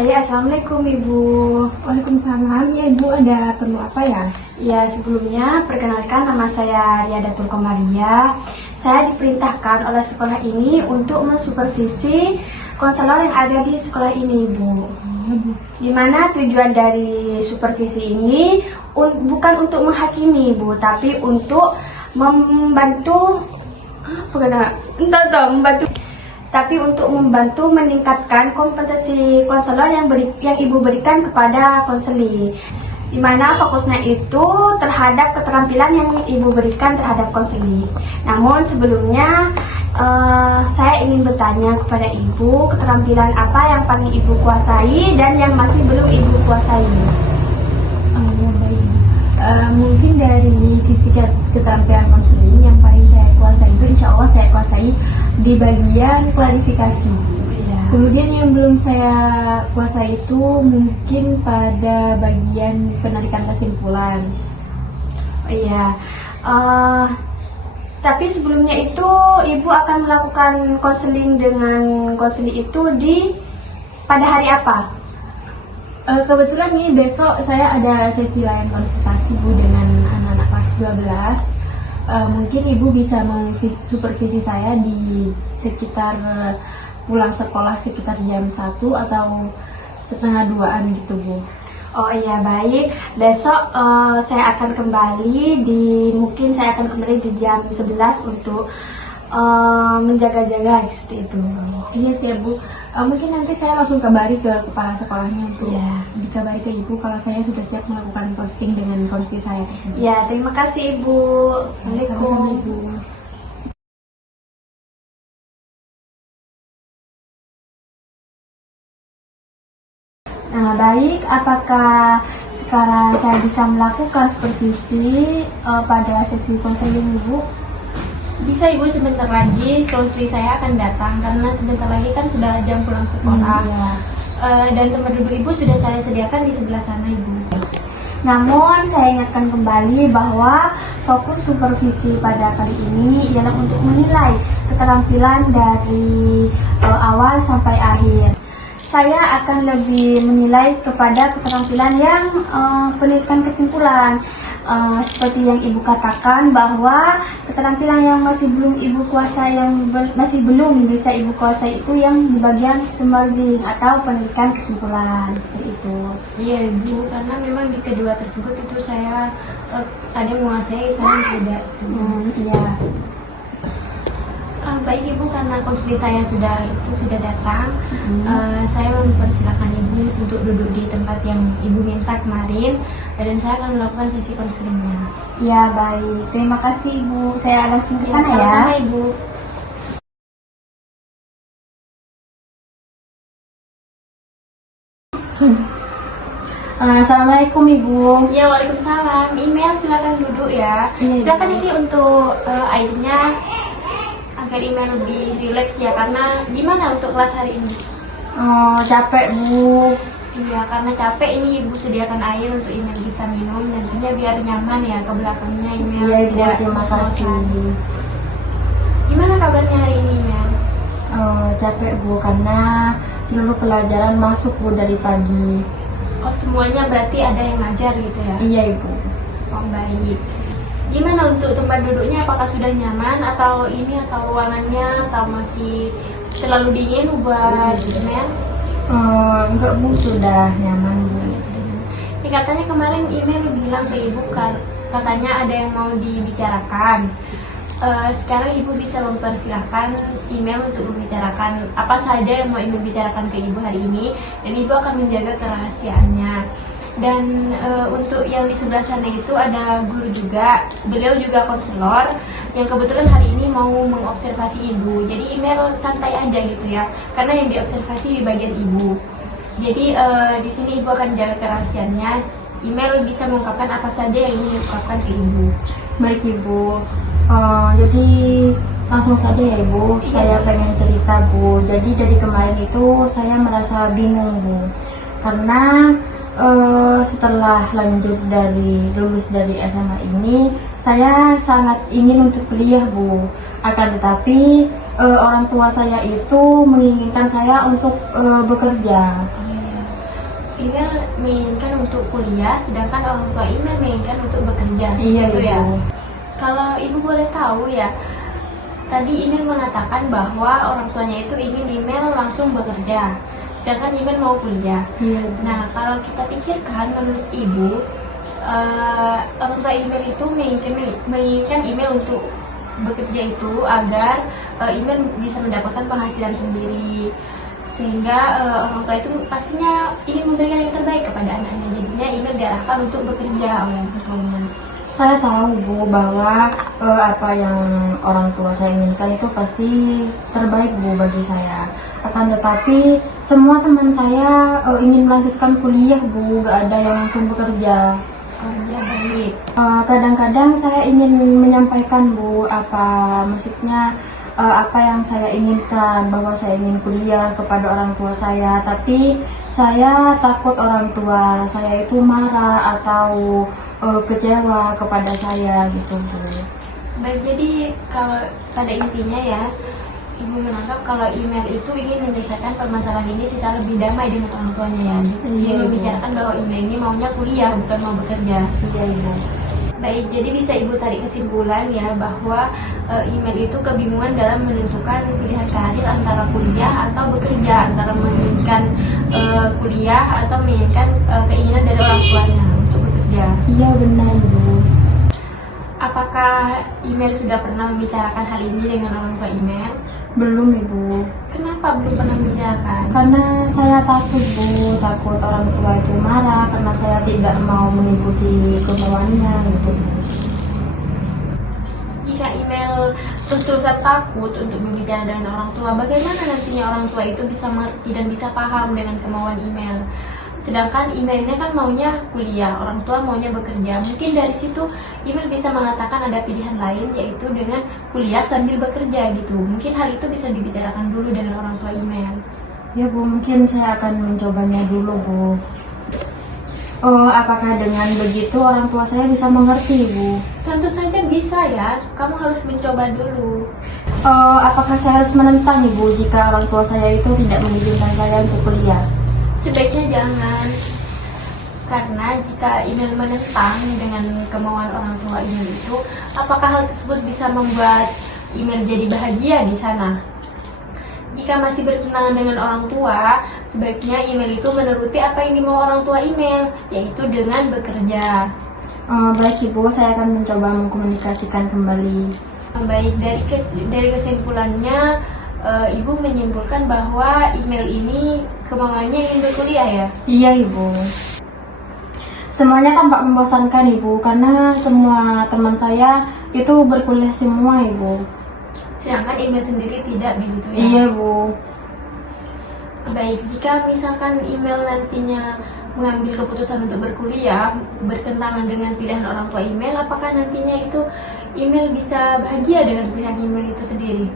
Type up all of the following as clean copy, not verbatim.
Baik, Assalamualaikum Ibu. Waalaikumsalam. Ya Ibu, ada perlu apa ya? Ya, sebelumnya perkenalkan, nama saya Riadatul Komaria. Saya diperintahkan oleh sekolah ini untuk mensupervisi konselor yang ada di sekolah ini, Ibu. Di mana tujuan dari supervisi ini bukan untuk menghakimi, Ibu, tapi untuk membantu tapi untuk membantu meningkatkan kompetensi konselor yang Ibu berikan kepada konseli, di mana fokusnya itu terhadap keterampilan yang Ibu berikan terhadap konseli. Namun sebelumnya saya ingin bertanya kepada Ibu, keterampilan apa yang paling Ibu kuasai dan yang masih belum Ibu kuasai? Mungkin dari sisi keterampilan konseling yang paling saya kuasai itu insya Allah saya kuasai di bagian kualifikasi. Ya. Kemudian yang belum saya kuasai itu mungkin pada bagian penarikan kesimpulan. Iya. Tapi sebelumnya itu Ibu akan melakukan konseling dengan konseli itu pada hari apa? Kebetulan nih besok saya ada sesi layan konsultasi Bu dengan anak-anak kelas 12. Mungkin Ibu bisa mensupervisi saya di sekitar pulang sekolah sekitar jam 1 atau setengah 2-an gitu Bu. Oh iya, baik. Besok saya akan kembali mungkin saya akan kembali di jam 11 untuk menjaga-jaga seperti itu. Iya sih Bu. Mungkin nanti saya langsung kabari ke kepala sekolahnya untuk dikabari ke Ibu kalau saya sudah siap melakukan posting dengan konsili saya tersebut. Ya, terima kasih Ibu. Sama-sama Ibu. Nah, baik. Apakah sekarang saya bisa melakukan supervisi pada sesi konseling Ibu? Bisa Ibu, sebentar lagi konseli saya akan datang karena sebentar lagi kan sudah jam pulang sekolah. Dan tempat duduk Ibu sudah saya sediakan di sebelah sana Ibu. Namun saya ingatkan kembali bahwa fokus supervisi pada kali ini ialah untuk menilai keterampilan dari awal sampai akhir. Saya akan lebih menilai kepada keterampilan yang penelitian kesimpulan. Seperti yang Ibu katakan bahwa keterampilan yang masih belum Ibu kuasai, masih belum bisa Ibu kuasai itu yang di bagian summarizing atau penelitian kesimpulan, seperti itu. Iya Ibu, karena memang di kedua tersebut itu saya ada menguasai, kadang tidak. Iya. Baik Ibu, karena konseli saya sudah datang, saya mempersilakan Ibu untuk duduk di tempat yang Ibu minta kemarin, dan saya akan melakukan sesi konselingnya. Ya, baik. Terima kasih Ibu. Saya langsung ke sana ya. Sama-sama Ibu. Assalamualaikum Ibu. Ya, waalaikumsalam. Email silakan duduk ya. Silakan ini untuk airnya agar email lebih rileks ya, karena gimana untuk kelas hari ini? Capek Bu. Iya, karena capek ini Ibu sediakan air untuk email bisa minum, nantinya biar nyaman ya ke belakangnya email. Iya Ibu, tidak terima kasih. Gimana kabarnya hari ini Mel? Capek Bu, karena seluruh pelajaran masuk Bu dari pagi. Oh, semuanya berarti ada yang ngajar gitu ya? Iya Ibu. Oh, baik. Gimana untuk tempat duduknya, apakah sudah nyaman atau ruangannya atau masih terlalu dingin buat Mel? Enggak Bu, sudah nyaman Bu. Ya, katanya kemarin email bilang ke Ibu katanya ada yang mau dibicarakan. Sekarang Ibu bisa mempersilahkan email untuk membicarakan apa saja yang mau Ibu bicarakan ke Ibu hari ini, dan Ibu akan menjaga kerahasiaannya. Dan untuk yang di sebelah sana itu ada guru juga, beliau juga konselor yang kebetulan hari ini mau mengobservasi Ibu. Jadi email santai aja gitu ya, karena yang diobservasi di bagian Ibu. Jadi di sini Ibu akan jaga kerahasiaannya. Email bisa mengungkapkan apa saja yang ingin diungkapkan ke Ibu. Baik Ibu. Jadi langsung saja ya Ibu. Saya pengen cerita Bu. Jadi dari kemarin itu saya merasa bingung Bu, karena setelah lulus dari SMA ini, saya sangat ingin untuk kuliah Bu. Akan tetapi orang tua saya itu menginginkan saya untuk bekerja. email menginginkan untuk kuliah, sedangkan orang tua email menginginkan untuk bekerja. Iya, gitu ya. Ibu. Kalau ibu boleh tahu ya, tadi email mengatakan bahwa orang tuanya itu ingin email langsung bekerja, sedangkan email mau kuliah. Iya. Nah, kalau kita pikirkan menurut ibu, orang tua email itu menginginkan email untuk bekerja itu agar email bisa mendapatkan penghasilan sendiri, sehingga orang tua itu pastinya ingin memberikan yang terbaik kepada anaknya. Jadinya email diarahkan untuk bekerja oleh orang tuanya. Saya tahu Bu bahwa apa yang orang tua saya inginkan itu pasti terbaik Bu bagi saya. Akan tetapi semua teman saya ingin melanjutkan kuliah Bu, gak ada yang langsung bekerja. Oh ya, baik. Kadang-kadang saya ingin menyampaikan Bu maksudnya apa yang saya inginkan, bahwa saya ingin kuliah kepada orang tua saya, tapi saya takut orang tua saya itu marah atau kecewa kepada saya gitu Bu. Baik, jadi kalau pada intinya ya, ibu menganggap kalau email itu ingin menyelesaikan permasalahan ini secara lebih damai dengan orang tuanya ya. Jadi Iya, Ibu. membicarakan bahwa email ini maunya kuliah bukan mau bekerja. Iya Ibu. Baik, jadi bisa ibu tarik kesimpulan ya bahwa email itu kebingungan dalam menentukan pilihan karir antara kuliah atau bekerja, antara menginginkan kuliah atau menginginkan keinginan dari orang tuanya untuk bekerja. Iya benar Bu. Apakah email sudah pernah membicarakan hal ini dengan orang tua email? Belum Ibu. Kenapa belum pernah membicarakan? Karena saya takut Bu, takut orang tua itu marah karena saya tidak mau mengikuti kemauannya gitu. Jika email terus-terusan takut untuk berbicara dengan orang tua, bagaimana nantinya orang tua itu bisa mengerti dan bisa paham dengan kemauan email? Sedangkan emailnya kan maunya kuliah, orang tua maunya bekerja. Mungkin dari situ email bisa mengatakan ada pilihan lain, yaitu dengan kuliah sambil bekerja gitu. Mungkin hal itu bisa dibicarakan dulu dengan orang tua email. Ya Bu, mungkin saya akan mencobanya dulu Bu. Apakah dengan begitu orang tua saya bisa mengerti Bu? Tentu saja bisa ya, kamu harus mencoba dulu. Apakah saya harus menentang Ibu jika orang tua saya itu tidak mengizinkan saya untuk kuliah? Sebaiknya jangan, karena jika email menentang dengan kemauan orang tua email itu, apakah hal tersebut bisa membuat email jadi bahagia di sana? Jika masih bertentangan dengan orang tua, sebaiknya email itu menuruti apa yang dimau orang tua email, yaitu dengan bekerja. Baik Ibu, saya akan mencoba mengkomunikasikan kembali. Baik, dari kesimpulannya, Ibu menyimpulkan bahwa email ini kemauannya ingin berkuliah ya? Iya Ibu. Semuanya tampak membosankan Ibu, karena semua teman saya itu berkuliah semua Ibu. Sedangkan email sendiri tidak begitu ya? Iya Bu. Baik, jika misalkan email nantinya mengambil keputusan untuk berkuliah bertentangan dengan pilihan orang tua email, apakah nantinya itu email bisa bahagia dengan pilihan email itu sendiri?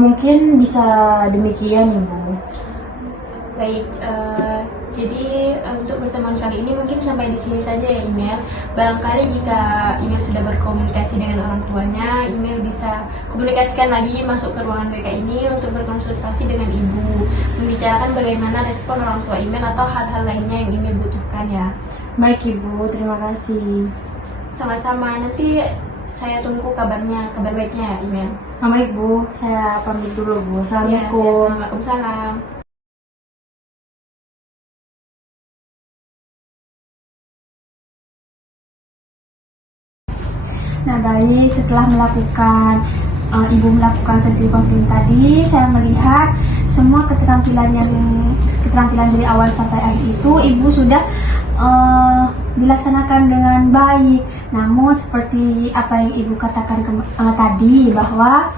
Mungkin bisa demikian Ibu. Baik, jadi untuk pertemuan kali ini mungkin sampai di sini saja ya email. Barangkali jika email sudah berkomunikasi dengan orang tuanya, email bisa komunikasikan lagi masuk ke ruangan BK ini untuk berkonsultasi dengan ibu, membicarakan bagaimana respon orang tua email atau hal-hal lainnya yang email butuhkan ya. Baik Ibu, terima kasih. Sama-sama, nanti saya tunggu kabarnya, kabar baiknya ya email. Baik Bu, saya pamit dulu Bu. Ya, Assalamualaikum. Waalaikumsalam. Nah, baik, setelah Ibu melakukan sesi konseling tadi, saya melihat semua keterampilan dari awal sampai akhir itu Ibu sudah dilaksanakan dengan baik. Namun seperti apa yang Ibu katakan tadi, bahwa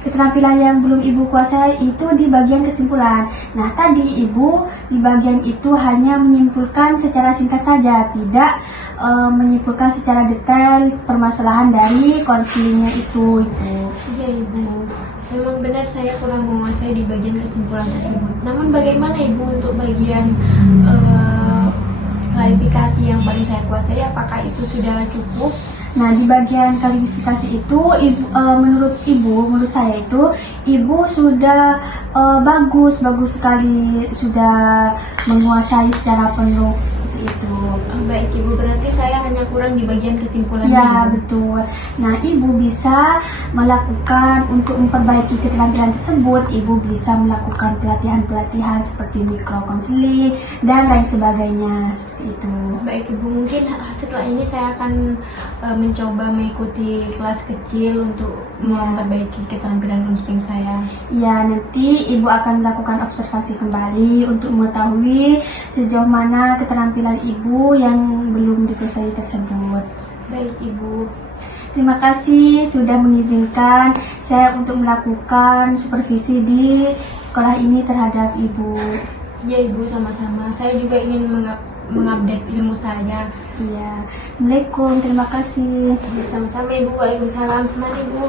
keterampilan yang belum Ibu kuasai itu di bagian kesimpulan. Nah, tadi Ibu di bagian itu hanya menyimpulkan secara singkat saja, tidak menyimpulkan secara detail permasalahan dari konselingnya itu, Ibu. Iya Ibu, memang benar saya kurang menguasai di bagian kesimpulan tersebut. Namun bagaimana Ibu untuk bagian klarifikasi yang paling saya kuasai, apakah itu sudah cukup? Nah, di bagian kualifikasi itu, menurut saya itu, ibu sudah bagus sekali, sudah menguasai secara penuh seperti itu. Baik Ibu, berarti saya hanya kurang di bagian kesimpulannya. Ya, Ibu. betul. Nah, ibu bisa melakukan untuk memperbaiki keterampilan tersebut, ibu bisa melakukan pelatihan-pelatihan seperti mikrokonseling dan lain sebagainya seperti itu. Baik Ibu, mungkin setelah ini saya akan mencoba mengikuti kelas kecil untuk memperbaiki keterampilan konseling saya. Ya, nanti ibu akan melakukan observasi kembali untuk mengetahui sejauh mana keterampilan ibu yang belum dikuasai tersebut. Baik Ibu. Terima kasih sudah mengizinkan saya untuk melakukan supervisi di sekolah ini terhadap ibu. Ya Ibu, sama-sama. Saya juga ingin mengupdate ilmu saya. Iya. Assalamualaikum, terima kasih. Sama-sama Ibu. Waalaikumsalam. Semangat Ibu.